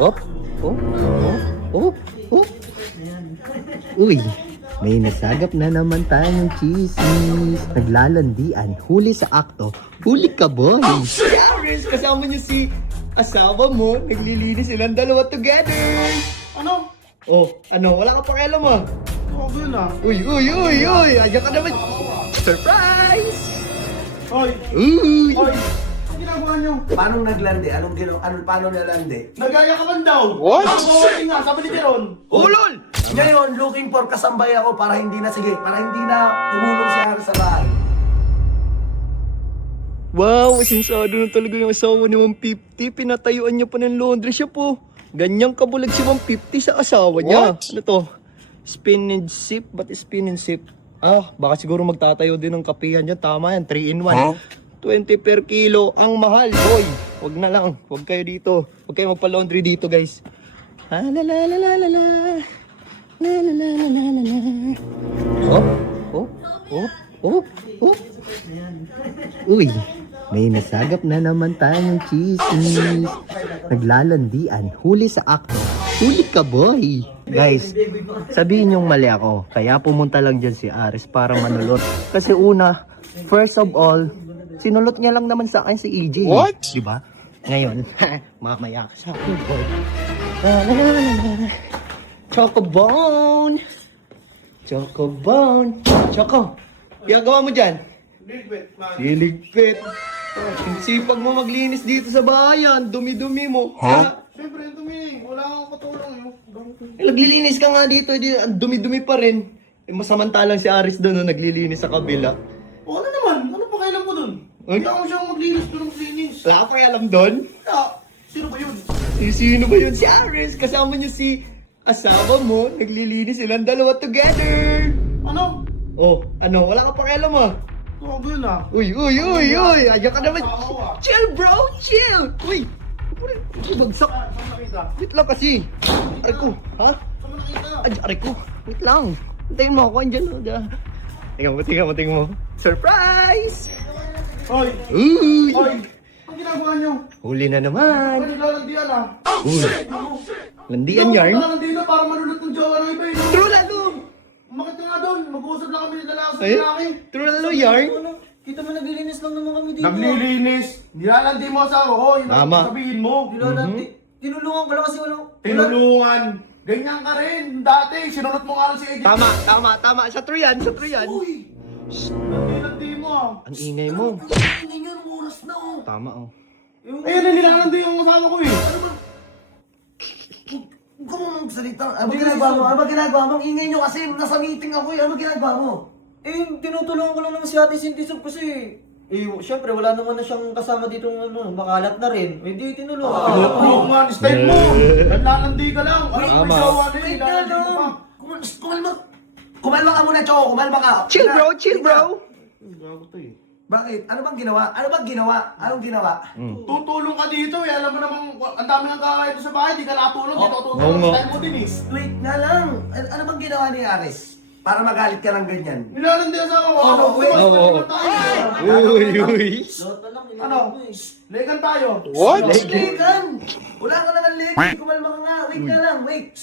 Op, op, op, op, op. Uy, may nasagap na naman tayong chismis. Naglalandian, huli sa akto. Huli ka, boy. Yes, kasama niyo si asawa mo. Naglilinis silang dalawa together. Ano? Oh, ano? Wala ka pakialam ah. Okay na. Uy, uy, uy, uy. Ayan ka naman. Surprise! Hoy! Uy! Hoy! Ang ginagawa niyo? Paano naglandi? Paano nalandi? Nagaya ka man daw! What? Ang nga, sabi ni Teron! Ulol! Ngayon, looking for kasambay ako para hindi na tumulong si Harry sa bahay. Wow, sinsado na talaga yung asawa ni 150. Pinatayuan niya pa ng laundry siya po. Ganyang kabulag si 150 sa asawa niya. What? Ano to? Spin and sip? Ba't spin and sip? Ah, baka siguro magtatayo din ng kapihan dyan. Tama yan, 3 in 1. Huh? 20 per kilo. Ang mahal, boy. Wag na lang. Wag kayo dito. Wag kayo magpa-laundry dito, guys. Ah, la la la la la la. La la la la la la la. Oh, oh, oh, oh, oh. Uy, may nasagap na naman tayong chismis. Naglalandian, huli sa akto. Huli ka, boy. Guys, sabihin yung mali ako. Kaya pumunta lang dyan si Aris para manulot. Kasi una, first of all, sinulot niya lang naman sa akin si EJ. What? Diba? Ngayon, mamaya ka sa akin, boy. Chocobone! Chocobone! Choco! Ginagawa mo dyan? Ligpit, man. Siligpit. Ang sipag mo maglinis dito sa bayan. Dumi-dumi mo. Siyempre, yung tumingin. Wala akong katulong yun. Naglilinis ka nga dito. Ang dumi-dumi pa rin. Eh, masamantalang si Aris doon no, naglilinis sa kabila. O ano naman? Ano pa kailan ko dun? Ay? Hindi ako siyang maglinis doon ng klinis. Wala ka alam doon? Ah, sino ba yun? Sino ba yun? Si Aris. Kasama niyo si asawa mo. Naglilinis silang dalawa together. Ano? Oh, ano? Wala ka pakialam ah. Grabe yun ah. Uy, uy, uy, uy. Ayan ka naman. Asawa. Chill, bro. Chill. Uy. Bagsak. Saan nakita? Wait lang kasi. Aray ko. Ha? Saan mo nakita? Ay, aray ko. Wait lang. Hintayin mo ako. Andyan. Tingnan mo. Surprise! Hoy! Uy! Hoy! Ang ginagawa niyo? Huli na naman. Ano naglalandian ah? Uy. Landian yarn. Naglalandian na para manulot ng jowa ng iba eh. True lalo. Umakit ka nga doon. Mag-uusap lang kami ng lalaki sa Ay, lalaki. true lalo yarn. Kita mo naglilinis lang naman kami dito. Naglilinis. Nilalandi mo sa ako. Yun ang Tama. sabihin mo. Tinulungan ko lang kasi walang... Tinulungan. Ganyan ka rin. Dati, sinunod mo nga lang si AJ. Tama. Sa true yan. Uy! Nilandi mo ah. Ang ingay mo. Hindi nga nung oras na oh. Tama oh. Ayun na nilalandi yung asawa ko eh. Huwag ka mo magsalita. Ano ba ginagawa mo? Ang ingay nyo kasi nasa meeting ako eh. Ano ginagawa mo? Tinutulungan ko lang naman si Ate Cindy Sob kasi... syempre wala naman na siyang kasama dito makalat na rin. Hindi tinulungan. Tinulungan. Style mo. Naglalandi ka lang. Ano Tama. may jowa na yun? Wait na Nilalandi mo lang. pa. Kumalma ka muna, Choco. Kumalma ka. Chill bro. Gago to eh. Bakit? Ano bang ginawa? Anong ginawa? Tutulong ka dito eh. Alam mo namang ang dami ng kakain sa bahay. Di ka natulong. Di ka Oo tutulong. nga. Style mo din eh. Wait na lang. Ano bang ginawa ni Aris? Para magalit ka ng ganyan. Nilalandi ang asawa ko. Ano? wait. Legan tayo. Uy. Lahat na lang. Ano? Legan tayo. What? Legan! Wala ka naman legan. Kumalma ka nga. Wait na lang. Wait.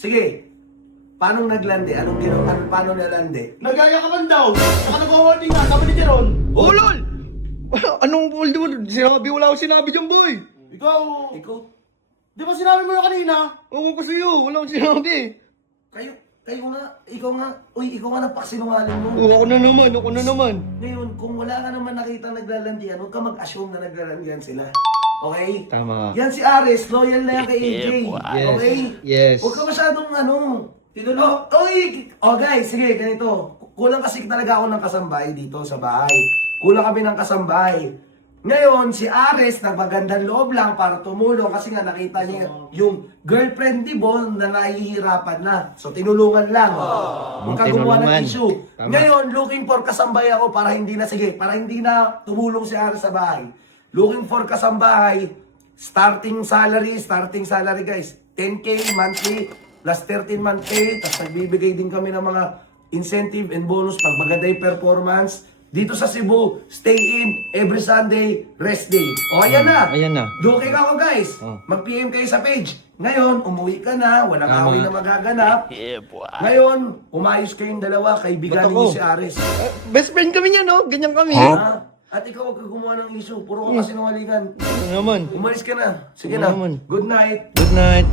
Sige. Paano naglandi? Paano nalandi? Nagaya ka man daw. Saka nag-holding nga. Sabi ni Jeron. Ulol! Anong hold mo? Wala akong sinabi dyan boy. Ikaw. Ikaw? Di ba sinabi mo yung kanina? Oo kasi yun. Wala akong sinabi. Ikaw nga. Uy, ikaw nga napaksinungaling mo. Oo, ako na naman. Ngayon, kung wala ka naman nakita naglalandian, huwag ka mag-assume na naglalandian sila. Okay? Tama. Yan si Aris, loyal na yan kay AJ. Okay? Yes. Huwag ka masyadong guys, sige, ganito. Kulang kasi talaga ako ng kasambay dito sa bahay. Kulang kami ng kasambay. Ngayon, si Ares, nagmagandang loob lang para tumulong kasi nga nakita niya yung girlfriend ni Bon na nahihirapan na. So, tinulungan lang. Huwag ka gumawa ng tinulungan. issue. Tama. Ngayon, looking for kasambay ako para hindi na tumulong si Ares sa bahay. Looking for kasambahay, starting salary guys, 10K monthly, plus 13-month pay, tapos nagbibigay din kami ng mga incentive and bonus pag maganda yung performance. dito sa Cebu, stay in, every Sunday, rest day. O, ayan na. Ayan na. Duki ka ako, guys. Oh. Mag-PM kayo sa page. Ngayon, umuwi ka na, walang Tama. away na magaganap. Ngayon, umayos kayong dalawa, kaibigan Ba't ninyo ako? si Aris. Best friend kami niya, no? Ganyan kami. Ha? At ikaw, huwag ka gumawa ng issue. Puro ka kasi nangalingan. Ano naman? Umalis ka na. Sige Ano na. naman? Good night. Good night.